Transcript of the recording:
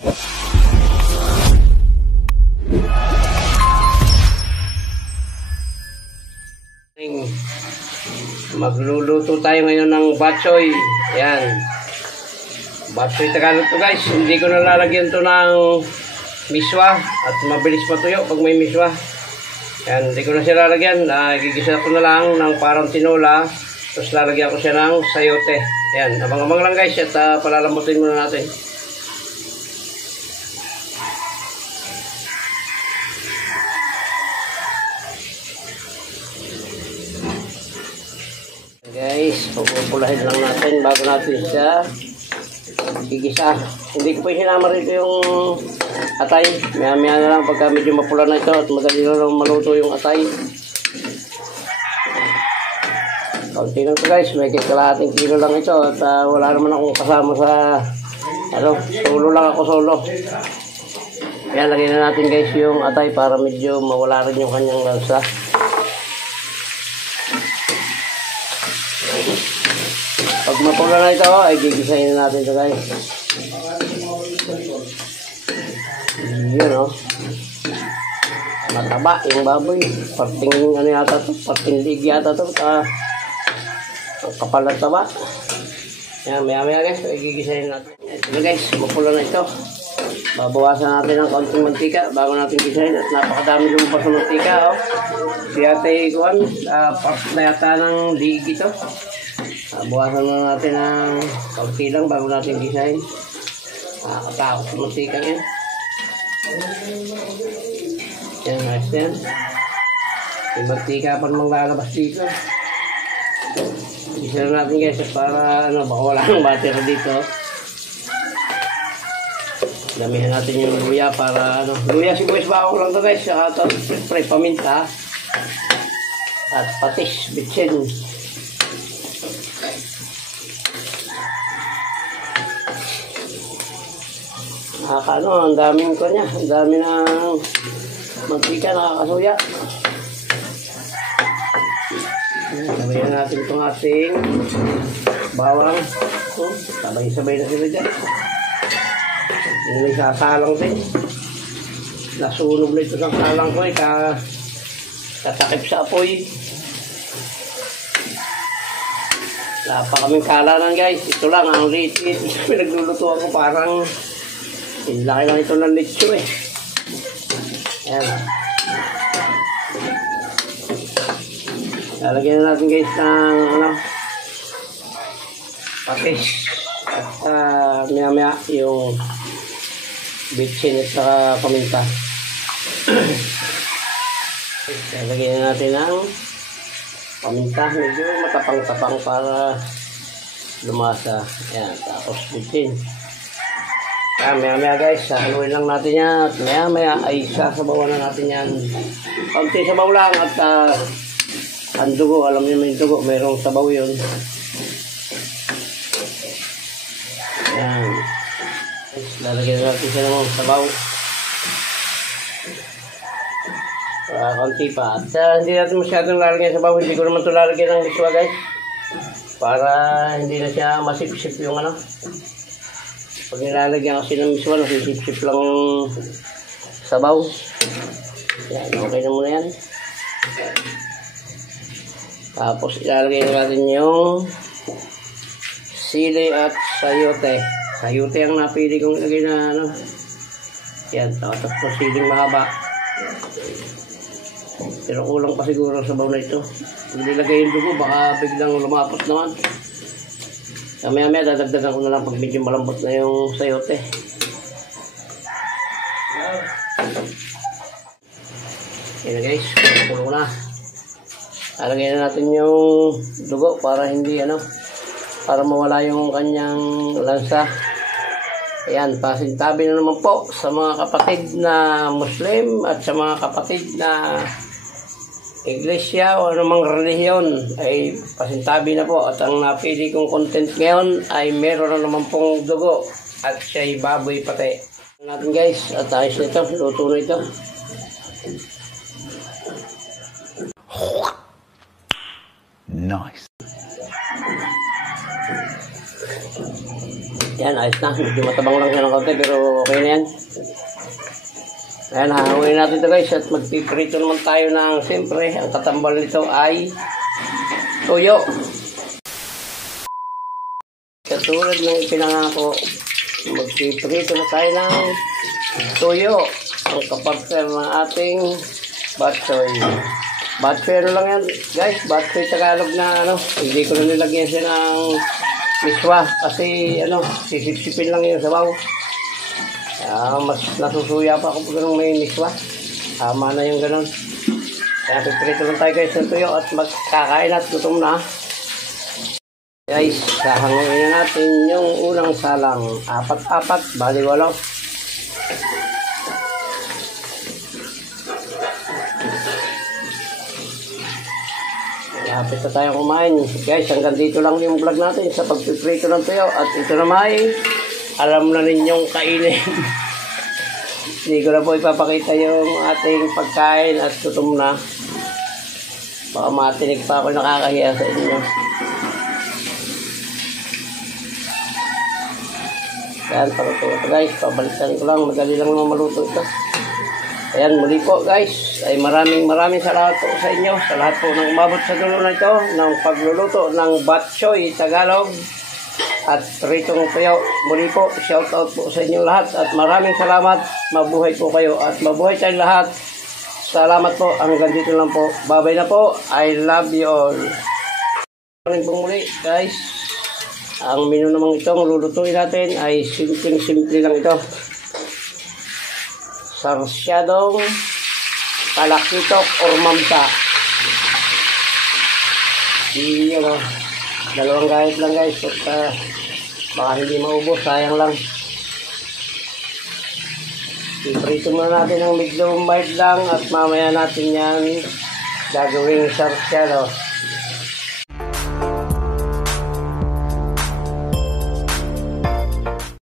Magluluto tayo ngayon ng batsoy. Ayan. Batsoy Tagalog to guys. Hindi ko nalalagyan to ng miswa. At mabilis matuyo pag may miswa. Ayan. Hindi ko na siya lalagyan. Gigisa ko na lang ng parang tinola. Tapos lalagyan ko siya ng sayote. Ayan. Abang-abang lang guys. At palalambutin muna natin. Guys, pupulahin lang natin bago natin siya gigisa. Hindi ko pa sinama rito yung atay. Maya-maya na lang pagka medyo mapula na ito at madali na lang maluto yung atay. Kaunti lang ito guys, may kalahating kilo lang ito at wala naman akong kasama sa solo lang ako solo. Kaya lagyan na natin guys yung atay para medyo mawala rin yung kanyang lansa. Pag mapula na ito, ay gigisahin na natin ito guys. Yun o. Mataba yung baboy. Parting ano yata ito. Parting lig yata ito. Ang kapal na taba. Yan, maya guys. Ay gigisahin natin. Ito guys, mapula na ito. Babawasan natin ng kaunting mantika bago natin gisahin. At napakadami lumabas ng mantika. Oh. Si ate Kuan, part na yata ng lig ito. Buwasan na natin ng kaunti lang bago natin gisahin. Nakakatakot sa mantikang yan. Yan, ayos yan. Yung mantika pa namang lalabas dito. Gisa na natin guys para baka wala ng battery dito. Damihan natin yung luya para luya sibuyas bawang lang to guys. Saka ito, siyempre paminta. At patis, bitsin. Ang daming ko niya. Ang dami ng mantika, nakakasuya. Sabayan natin itong ating bawang. Sabay-sabay na sila dyan. Hindi may sasalang din. Nasunog na ito sa salang ko. Katakip sa apoy. Wala pa kaming kalanan guys. Ito lang ang liit-liit. Pinaglulutuan ko parang laki lang ito ng litso eh. Ayan. Lalagyan na natin guys ng patis. At maya-maya yung bitsin at saka paminta. Lalagyan na natin ng paminta. Medyo matapang-tapang para lumasa. Ayan. Tapos bitsin. Maya-maya guys, haluin lang natin yan at maya-maya ay sasabawan na natin yan. Kaunti sabaw lang at ang dugo, alam niyo may dugo, mayroong sabaw yun. Yan. Lalagyan na natin siya ng sabaw. Kaunti pa. At hindi natin masyadong lalagyan sabaw, hindi ko naman ito lalagyan ng liswa guys. Para hindi na siya masip-sip yung Pag nilalagyan kasi ng miswa, nasisip-sip lang yung sabaw. Yan, okay na muna yan. Tapos ilalagay natin yung sili at sayote. Sayote ang napili kong ilagay na Yan, tapos na siling mahaba. Pero kulang pa siguro ang sabaw na ito. Pag nilagay yung dugo, baka biglang lumapot naman. Maya-maya dadagdagan ko na lang pag medyo malambot na yung sayote. Yan guys, pulo na. Alagyan na natin yung dugo para hindi para mawala yung kanyang lansa. Ayan, pasintabi na naman po sa mga kapatid na Muslim at sa mga kapatid na iglesia o anumang relihiyon ay pasintabi na po. At ang napili kong content ngayon ay meron na naman pong dugo at siya'y baboy pati. Natin guys, at ayos nito, luto na ito. Nice. Yan, ayos na. Medyo matabang lang siya ng konti pero okay na yan. Ayan, hahawin natin ito guys at magpiprito naman tayo ng siyempre, ang katambal nito ay toyo. Katulad ng ipinangako, magpiprito na tayo ng toyo. Ang kapartner ng ating batchoy. Batchoy ano lang yan guys, batchoy Tagalog na ano, hindi ko na nilagyan siya ng miswa kasi ano, sisip-sipin lang yung sabaw. Mas nasusuya pa ako pag ganun may miswa. Tama na yung ganun. Kaya piprito lang tayo guys ng tuyo at magkakain at gutom na. Guys, sahanguin na natin yung unang salang. 4-4, bali 8. Lapit na tayo kumain. Guys, hanggang dito lang yung vlog natin sa pagpiprito ng tuyo. At ito naman alam na ninyong kainin. Hindi ko na po ipapakita yung ating pagkain at gutom na. Baka matinig pa ako nakakahiya sa inyo. Ayan, paluto ito guys. Pabalikan ko lang. Madali lang naman maluto ito. Ayan, muli po guys. Ay maraming salamat po sa inyo. Sa lahat po ng umabot sa dulo na ito ng pagluluto ng batchoy Tagalog at pritong tuyo. Muli po, shout out po sa inyong lahat at maraming salamat. Mabuhay po kayo at mabuhay tayong lahat. Salamat po. Hanggang dito lang po. Bye-bye na po. I love you all. Morning po muli guys. Ang menu namang itong lulutuin natin ay simple lang ito. Sarsyadong talakitok or mamsa. Iyon o. 2 gahit lang guys. At baka hindi maubos. Sayang lang. Iprito muna natin ng medyo mild lang. At mamaya natin yan gagawing sarsyado.